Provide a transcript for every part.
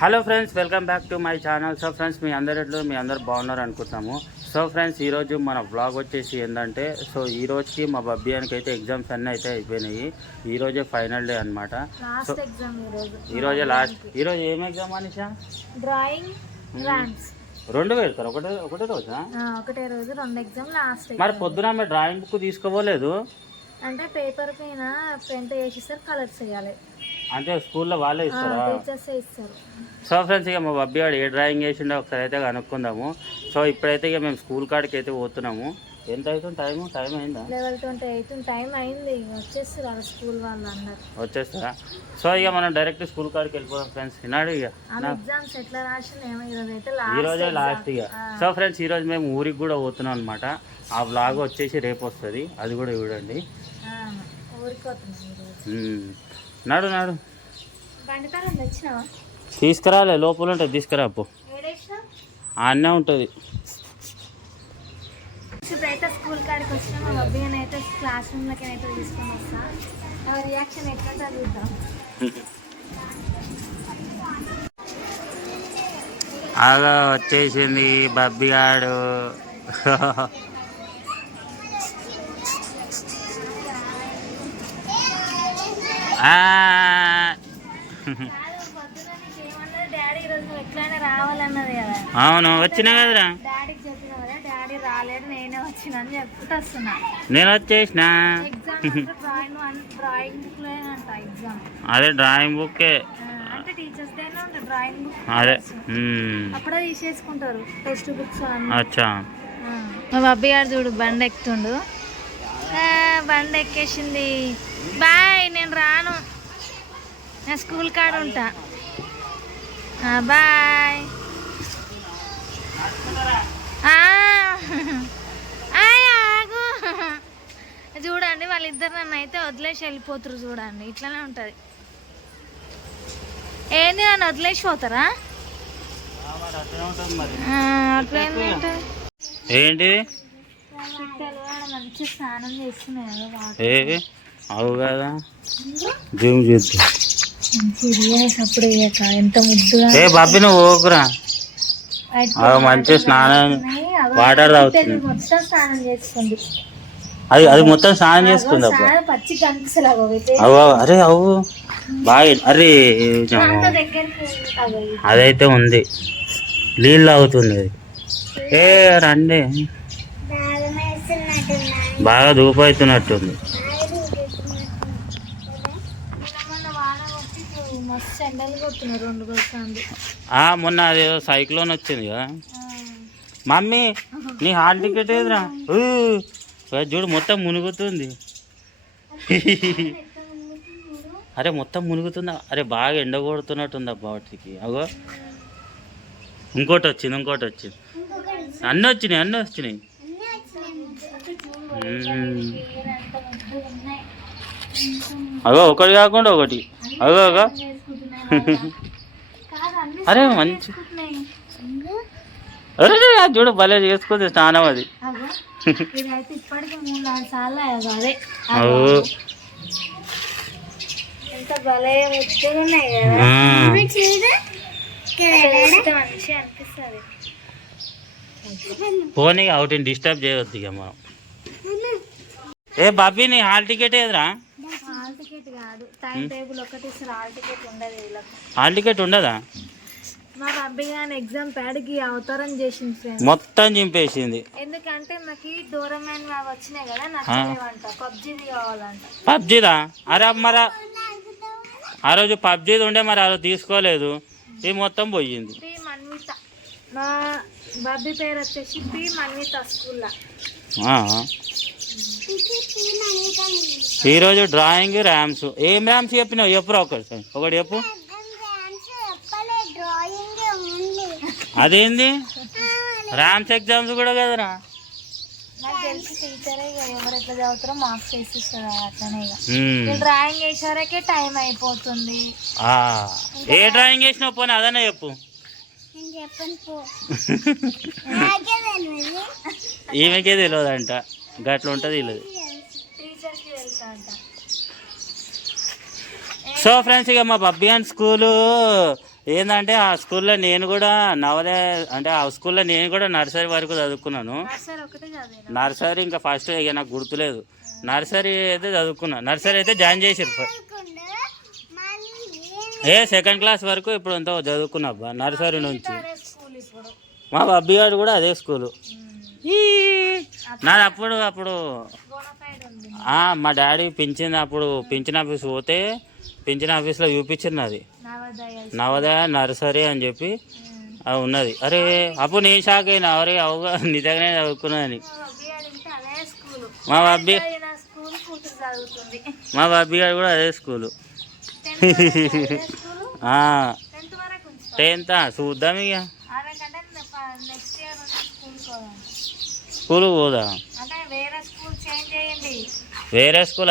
Hello friends welcome back to my channel so friends మీ అందరిలో మీ అందరు బాగున్నారు అనుకుంటున్నాము. సో ఫ్రెండ్స్ ఈరోజు మన బ్లాగ్ వచ్చేసి ఏంటంటే సో ఈ రోజుకి మా బబ్బియానికి అయితే ఎగ్జామ్స్ అన్నీ అయితే అయిపోయినాయి. ఈ రోజే ఫైనల్ డే అనమాట సో ఈరోజు రోజే. లాస్ట్ ఈ రోజు ఏం ఎగ్జామ్ అనిషా? డ్రాయింగ్ ర్యామ్స్ రెండు పెడతారు ఒకటే ఒకటే రోజా? ఒకటే రోజు రెండు ఎగ్జామ్ లాస్ట్ మరి పొద్దున మీరు డ్రాయింగ్ బుక్ తీసుకోపోలేదు అంటే పేపర్ పైన ప్రింట్ చేసిస్తారు కలర్స్ వేయాలి. అంటే స్కూల్లో వాళ్ళే ఇస్తారా? టీచర్స్ ఇస్తారు. సో ఫ్రెండ్స్ ఇక మా బబ్బీ వాడు ఏ డ్రాయింగ్ చేసిండో ఒకసారి అయితే కనుక్కుందాము. సో ఇప్పుడైతే ఇక మేము స్కూల్ కాడికి అయితే పోతున్నాము. ఎంత అవుతుంది టైం టైం అయిందా? లెవెల్ ట్వంటీ ఎయిట్ టైం అయింది. వచ్చేస్తారు స్కూల్ వాళ్ళు అందరు. వచ్చేస్తారా? సో ఇక మనం డైరెక్ట్ స్కూల్ కాడికి వెళ్ళిపోదాం ఫ్రెండ్స్. విన్నాడు ఇక. ఎగ్జామ్స్ ఎట్లా రాసిన ఈరోజు అయితే ఈ రోజే లాస్ట్ ఇక. సో ఫ్రెండ్స్ ఈ రోజు మేము ఊరికి కూడా పోతున్నాం అనమాట ఆ బ్లాగ్ వచ్చేసి రేపు వస్తుంది. అది కూడా చూడండి. ఊరికి ఈరోజు. నాడు నాడు. తీసుకురాలే లోపల ఉంటుంది తీసుకురా అన్నీ ఉంటుంది. ఇప్పుడైతే స్కూల్ కాడికి వచ్చినా మా బబ్బీ అయితే క్లాస్ రూమ్లోకి అయితే తీసుకొని వస్తా. ఆ రియాక్షన్ ఎట్లా చదువుతాం అలా వచ్చేసింది బబ్బిగాడు. డాడీ ఈరోజు నువ్వు ఎట్లయినా రావాలన్నది కదా అవును వచ్చినా కదరా. కదా డాడీ వచ్చిన నేను వచ్చేసిన. డ్రాయింగ్ డ్రాయింగ్ బుక్ అదే డ్రాయింగ్ బుక్కే. అంటే టీచర్స్ బుక్ అదే అప్పుడే తీసేసుకుంటారు టెక్స్ట్ బుక్స్ అచ్చా. మా బాబాయ్ గారు చూడు బండి ఎక్కుతుండు. బండి ఎక్కేసింది. బాయ్ నేను రాను. నా స్కూల్ కాడ ఉంటా. ఆ, బాయ్. ఆ, ఆయ్, ఆగు. చూడండి వాళ్ళిద్దరు నన్ను అయితే వదిలేసి వెళ్ళిపోతారు చూడండి. ఇట్లానే ఉంటుంది. ఏంది నన్ను వదిలేసి పోతారా? ఏంటి? మంచి స్నానం చేస్తున్నాయి అవు కదా. జూమ్ చూద్దాం. ఏ బాబీ నువ్వు ఓకురా మంచి స్నానం వాటర్ తాగుతుంది. చేస్తుంది అది అది మొత్తం స్నానం చేసుకుంది అబ్బా. చాలా పచ్చి కనిపిస్తలు అగో ఇటు. అవు అరే అవు బాగా అరే. అదైతే ఉంది. నీళ్ళు అవుతుంది అది. ఏ రండి. బాగా ధూప అవుతున్నట్టుంది నిన్న మొన్న వాన కొట్టి ఇప్పుడు మస్తు ఎండలు కొడుతున్నాయి రెండు రోజులు ఆ మొన్న అదేదో సైక్లోన్ వచ్చింది కదా. మమ్మీ నీ హాల్ టికెట్ ఏదిరా? చూడు మొత్తం మునుగుతుంది. అరే మొత్తం మునుగుతుందా? అరే బాగా ఎండ కొడుతున్నట్టుంది అబ్బా వాటికి అగో. ఇంకోటి వచ్చింది ఇంకోటి వచ్చింది. అన్నీ వచ్చినాయి. అన్నీ వచ్చినాయి. అగో ఒకటి కాకుండా ఒకటి. అగో అగో. అరే మంచి అరే చూడు భలే చేసుకుంది స్నానం అది. పోనీ అవుట్ డిస్టర్బ్ చేయవద్దు ఇక మనం. ఏ బాబీ నీ హాల్ టికెట్ ఏదిరా? హాల్ టికెట్ కాదు. టైం టేబుల్ ఒకటి ఇస్తారు. హాల్ టికెట్ ఉండదు వీళ్ళకి. హాల్ టికెట్ ఉండదా? మా బాబీ గాని ఎగ్జామ్ ప్యాడ్కి అవతారం చేసింది మొత్తం చింపేసింది. ఎందుకంటే అవి వచ్చినాయి కదా నచ్చలేవంట. పబ్జీది కావాలంట. పబ్జీదా? అరే మరి ఆ రోజు పబ్జీది ఉండే మరి ఆ రోజు తీసుకోలేదు. ఇది మొత్తం పోయింది. పి మన్విత మా బాబీ పేరు వచ్చేసి పి మన్విత స్కూల్లో. ఈరోజు డ్రాయింగ్ ర్యామ్స్. ఏం ర్యామ్స్ చెప్పినావు? చెప్పురా ఒకటి ఒకటి చెప్పు. అదేంది? ర్యామ్స్ ఎగ్జామ్స్ కూడా కదరా? డ్రాయింగ్ వేసేవరకే టైం అయిపోతుంది. ఆ. ఏ డ్రాయింగ్ వేసినావు? పోనీ అదనే చెప్పు. నేను చెప్పను పో. ఈమెకే తెలియదంట గట్ల ఉంటుంది అంట సో ఫ్రెండ్స్ ఇక మా బబ్బియాన్ స్కూలు ఏంటంటే ఆ స్కూల్లో నేను కూడా నవోదయ అంటే ఆ స్కూల్లో నేను కూడా నర్సరీ వరకు చదువుకున్నాను. నర్సరీ ఇంకా ఫస్ట్ ఇక నాకు గుర్తులేదు. నర్సరీ అయితే చదువుకున్నా. నర్సరీ అయితే జాయిన్ చేసారు ఏ సెకండ్ క్లాస్ వరకు ఇప్పుడు ఎంతో చదువుకున్నా నర్సరీ నుంచి. మా బబ్బీ గారు కూడా అదే స్కూలు. ఈ నాది అప్పుడు అప్పుడు. మా డాడీ పింఛన్ అప్పుడు పింఛన్ ఆఫీస్ పోతే పింఛన్ ఆఫీస్లో చూపించింది నాది. నవోదయ నర్సరీ అని చెప్పి ఉన్నది. అరే అప్పుడు నేను షాక్ అయినా అరే అవుగా నిజంగానే చదువుకున్నాను మా బబ్బీ మా బబ్బీ మా గారు కూడా అదే స్కూలు. స్కూల్ టెన్త్ చూద్దాం ఇక స్కూల్ పోదాం? వేరే స్కూల్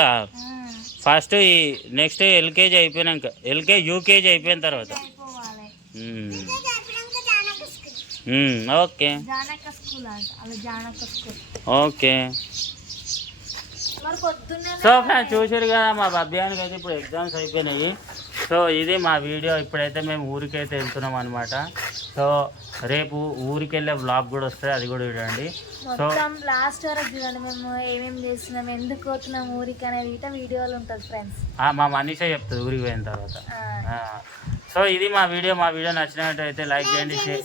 ఫస్ట్ ఈ నెక్స్ట్ ఎల్కేజీ అయిపోయినాక ఎల్కేజీ యూకేజీ అయిపోయిన తర్వాత? ఓకే. ఓకే. సో ఫ్రెండ్స్ చూసారు కదా మా బబ్యానికి అయితే ఇప్పుడు ఎగ్జామ్స్ అయిపోయినాయి. సో ఇది మా వీడియో. ఇప్పుడైతే మేము ఊరికైతే వెళ్తున్నాం అనమాట సో రేపు ఊరికి వెళ్ళే వ్లాగ్ కూడా వస్తుంది అది కూడా చూడండి. సో లాస్ట్ వరకు చూడండి మేము ఏమేమి చేస్తున్నాం ఎందుకు పోతున్నాం ఊరికి అనేది ఇట వీడియోలు ఉంటుంది ఫ్రెండ్స్ ఆ, మా మనీష చెప్తుంది ఊరికి పోయిన తర్వాత. ఆ, సో ఇది మా వీడియో. మా వీడియో నచ్చినట్టయితే లైక్ చేయండి షేర్